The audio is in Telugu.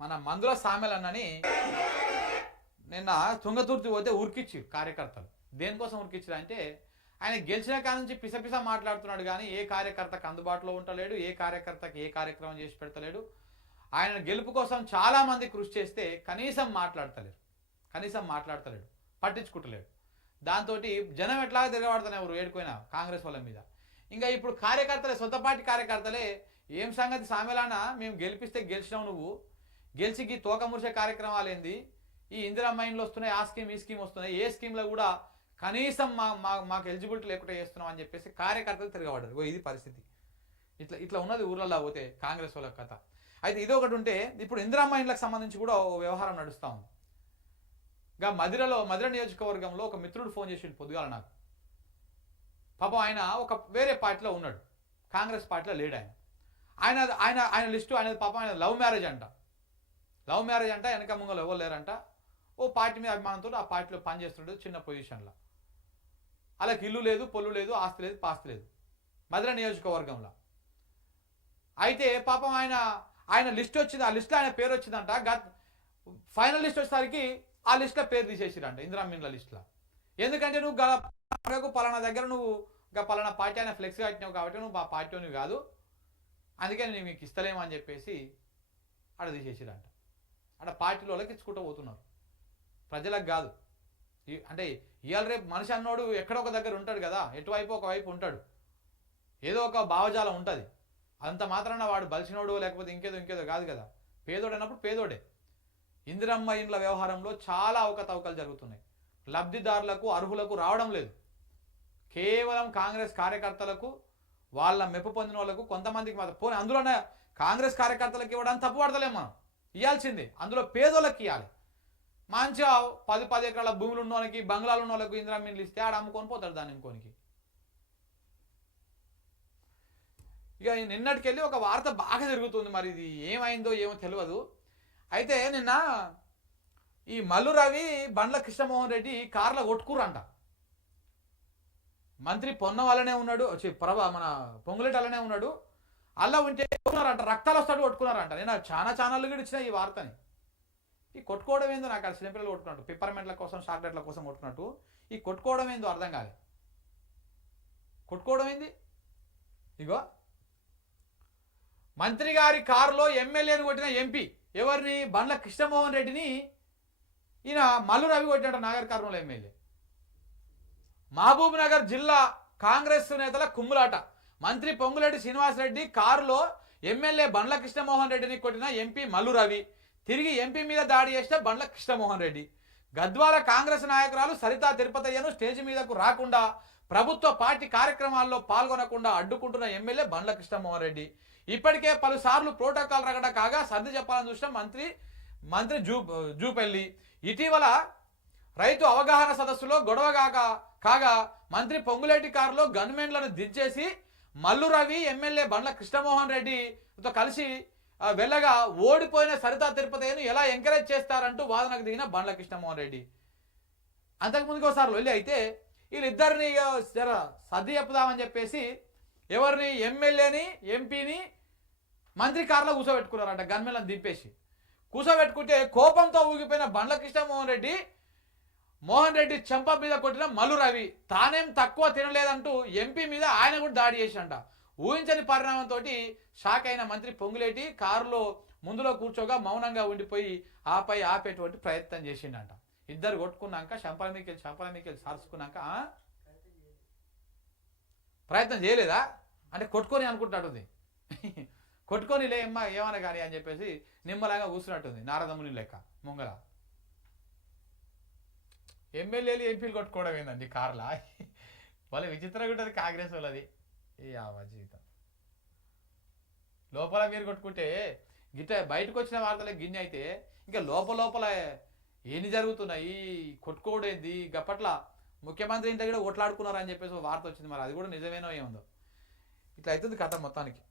మన మందుల సామెలన్నని నిన్న తుంగతుర్తి పోతే ఉరికిచ్చి కార్యకర్తలు దేనికోసం ఉరికిచ్చారు అంటే ఆయన గెలిచిన కాడ నుంచి పిసపిస మాట్లాడుతున్నాడు కానీ ఏ కార్యకర్తకు అందుబాటులో ఉండలేడు, ఏ కార్యకర్తకి ఏ కార్యక్రమం చేసి పెడతలేడు. ఆయన గెలుపు కోసం చాలా మంది కృషి చేస్తే కనీసం మాట్లాడతలేడు, పట్టించుకుంటలేడు. దాంతో జనం ఎట్లా తిరగబడుతున్నారు ఏడుకోయినా కాంగ్రెస్ వాళ్ళ మీద. ఇంకా ఇప్పుడు కార్యకర్తలే, సొంత పార్టీ కార్యకర్తలే ఏం సంగతి సామెలాన మేము గెలిపిస్తే గెలిచినావు, నువ్వు గెలిచికి తోక మురిసే కార్యక్రమాలు ఏంది, ఈ ఇందిరమ్మ ఇండ్లు వస్తున్నాయి, ఆ స్కీమ్ ఈ స్కీమ్ వస్తున్నాయి, ఏ స్కీమ్లో కూడా కనీసం మాకు ఎలిజిబిలిటీ లేకుండా చేస్తున్నాం అని చెప్పేసి కార్యకర్తలు తిరగబడ్డారు. ఇది పరిస్థితి. ఇట్లా ఉన్నది ఊర్లలో పోతే కాంగ్రెస్ వాళ్ళ కథ. అయితే ఇది ఒకటి ఉంటే ఇప్పుడు ఇందిరమ్మ ఇండ్లకు సంబంధించి కూడా ఓ వ్యవహారం నడుస్తూ ఉంది. ఇంకా మధిర నియోజకవర్గంలో ఒక మిత్రుడు ఫోన్ చేసిండు పొద్దుగాల నాకు. పాపం ఆయన ఒక వేరే పార్టీలో ఉన్నాడు, కాంగ్రెస్ పార్టీలో లేడు. ఆయన లిస్టు ఆయన పాపం ఆయన లవ్ మ్యారేజ్ అంట, వెనక ముంగలు ఎవరు లేరంట. ఓ పార్టీ మీద అభిమానంతో ఆ పార్టీలో పనిచేస్తుండేది చిన్న పొజిషన్లో. వాళ్ళకి ఇల్లు లేదు, పొల్లు లేదు, ఆస్తి లేదు, పాస్తి లేదు మధిర నియోజకవర్గంలో. అయితే పాపం ఆయన లిస్ట్ వచ్చింది, ఆ లిస్టులో ఆయన పేరు వచ్చిందంట. ఫైనల్ లిస్ట్ వచ్చేసరికి ఆ లిస్టులో పేరు తీసేసిరంట, ఇందిరమ్మ ఇండ్ల లిస్టులో. ఎందుకంటే నువ్వు పలానా దగ్గర నువ్వు పలానా పార్టీ అయినా ఫ్లెక్స్ కట్టినావు కాబట్టి నువ్వు ఆ పార్టీని కాదు, అందుకని నేను మీకు ఇస్తలేమో అని చెప్పేసి ఆడ తీసేసిరంట. అక్కడ పార్టీలో వాళ్ళకి ఇచ్చుకుంటూ పోతున్నారు, ప్రజలకు కాదు. అంటే ఇవాళ రేపు మనిషి అన్నోడు ఎక్కడో ఒక దగ్గర ఉంటాడు కదా, ఎటువైపు ఒకవైపు ఉంటాడు, ఏదో ఒక భావజాలం ఉంటుంది. అంత మాత్రాన వాడు బలిసినోడు లేకపోతే ఇంకేదో కాదు కదా. పేదోడు అన్నప్పుడు పేదోడే. ఇందిరమ్మ ఇండ్ల వ్యవహారంలో చాలా అవకతవకలు జరుగుతున్నాయి. లబ్ధిదారులకు అర్హులకు రావడం లేదు. కేవలం కాంగ్రెస్ కార్యకర్తలకు, వాళ్ళ మెప్పు పొందిన వాళ్ళకు కొంతమందికి మాత్రం పోనీ అందులోనే కాంగ్రెస్ కార్యకర్తలకు ఇవ్వడానికి తప్పు పడతలేం మనం, ఇవ్వాల్సిందే. అందులో పేదోళ్ళకి ఇవ్వాలి. మంచిగా 10 ఎకరాల భూములు ఉన్న వాళ్ళకి, బంగ్లాలు ఉన్న వాళ్ళకు ఇందిరమ్మ ఇండ్లు ఇస్తే ఆడ అమ్ముకొని పోతాడు దాన్ని ఇంకోనికి. ఇక నిన్నటికెళ్ళి ఒక వార్త బాగా జరుగుతుంది, మరి ఇది ఏమైందో ఏమో తెలియదు. అయితే నిన్న ఈ మల్లు రవి, బండ్ల కృష్ణమోహన్ రెడ్డి కార్లో కొట్టుకురంట. మంత్రి పొన్న వాళ్ళనే ఉన్నాడు, మన పొంగులేటి అలానే ఉన్నాడు. అలా ఉంటే కొట్టుకున్నారంట, రక్తాలు వస్తాడు కొట్టుకున్నారంట. నేను చాలా ఛానళ్ళు కూడా ఇచ్చిన ఈ వార్తని. ఈ కొట్టుకోవడం ఏందో నాకు చిన్నపిల్లలు కొట్టుకున్నట్టు, పిప్పర్మెంట్ల కోసం, చాక్లెట్ల కోసం కొట్టుకున్నట్టు ఈ కొట్టుకోవడం ఏందో అర్థం కాలే. కొట్టుకోవడం ఏంది? ఇగో మంత్రి గారి కారులో ఎమ్మెల్యేని కొట్టిన ఎంపీ ఎవరిని? బండ్ల కృష్ణమోహన్ రెడ్డిని ఈయన మల్లు రవి కొట్టాడు. నాగర్ కర్నూలు ఎమ్మెల్యే. మహబూబ్ నగర్ జిల్లా కాంగ్రెస్ నేతల కుమ్ములాట. మంత్రి పొంగులేటి శ్రీనివాసరెడ్డి కారులో ఎమ్మెల్యే బండ్ల కృష్ణమోహన్ రెడ్డిని కొట్టిన ఎంపీ మల్లు రవి తిరిగి ఎంపీ మీద దాడి చేస్తే బండ్ల కృష్ణమోహన్ రెడ్డి. గద్వాల కాంగ్రెస్ నాయకురాలు సరితా తిరుపతయ్యను స్టేజ్ మీదకు రాకుండా, ప్రభుత్వ పార్టీ కార్యక్రమాల్లో పాల్గొనకుండా అడ్డుకుంటున్న ఎమ్మెల్యే బండ్ల కృష్ణమోహన్ రెడ్డి. ఇప్పటికే పలుసార్లు ప్రోటోకాల్ రగడ కాగా సర్ది చెప్పాలని చూసిన మంత్రి జూపెల్లి. ఇటీవల రైతు అవగాహన సదస్సులో గొడవ కాగా మంత్రి పొంగులేటి కారులో గన్మెన్లను దించేసి మల్లు రవి, ఎమ్మెల్యే బండ్ల కృష్ణమోహన్ రెడ్డితో కలిసి వెళ్ళగా ఓడిపోయిన సరితా తిరుపతిని ఎలా ఎంకరేజ్ చేస్తారంటూ వాదనకు దిగిన బండ్ల కృష్ణమోహన్ రెడ్డి. అంతకుముందుకు ఒకసారి వెళ్ళి అయితే వీళ్ళిద్దరిని జర సర్ది చెప్పుదామని చెప్పేసి ఎవరిని? ఎమ్మెల్యేని, ఎంపీని మంత్రి కారులో కూర్చోబెట్టుకున్నారంట, గన్మెన్లను దింపేసి. కూర్చోబెట్టుకుంటే కోపంతో ఊగిపోయిన బండ్ల కృష్ణమోహన్ రెడ్డి చెంప మీద కొట్టిన మల్లు రవి తానేం తక్కువ తినలేదంటూ ఎంపీ మీద ఆయన కూడా దాడి చేసిండ. ఊహించని పరిణామంతో షాక్ అయిన మంత్రి పొంగులేటి కారులో ముందులో కూర్చోగా మౌనంగా ఉండిపోయి ఆపేటువంటి ప్రయత్నం చేసిండంట. ఇద్దరు కొట్టుకున్నాక చంపల మీకెళ్ళి సార్చుకున్నాక ప్రయత్నం చేయలేదా అంటే కొట్టుకొని అనుకుంటున్నట్టుంది. కొట్టుకొని లేమ్మా ఏమన్నా కానీ అని చెప్పేసి నిమ్మలాగా కూర్చున్నట్టుంది, నారదముని లెక్క ముంగల. ఎమ్మెల్యేలు, ఎంపీలు కొట్టుకోవడం ఏందండి కార్లా? వాళ్ళ విచిత్రంగా ఉంటుంది కాంగ్రెస్ వాళ్ళది. ఏ జీవితం లోపల మీరు కొట్టుకుంటే గిట్ట బయటకు వచ్చిన వార్తలే గిన్నె అయితే ఇంకా లోపల ఎన్ని జరుగుతున్నాయి, కొట్టుకోవడం ఏంది? గప్పట్ల ముఖ్యమంత్రి ఇంటి కూడా కొట్లాడుకున్నారు అని చెప్పేసి వార్త వచ్చింది. మరి అది కూడా నిజమేనో ఏముందో ఇట్లా అవుతుంది కథ మొత్తానికి.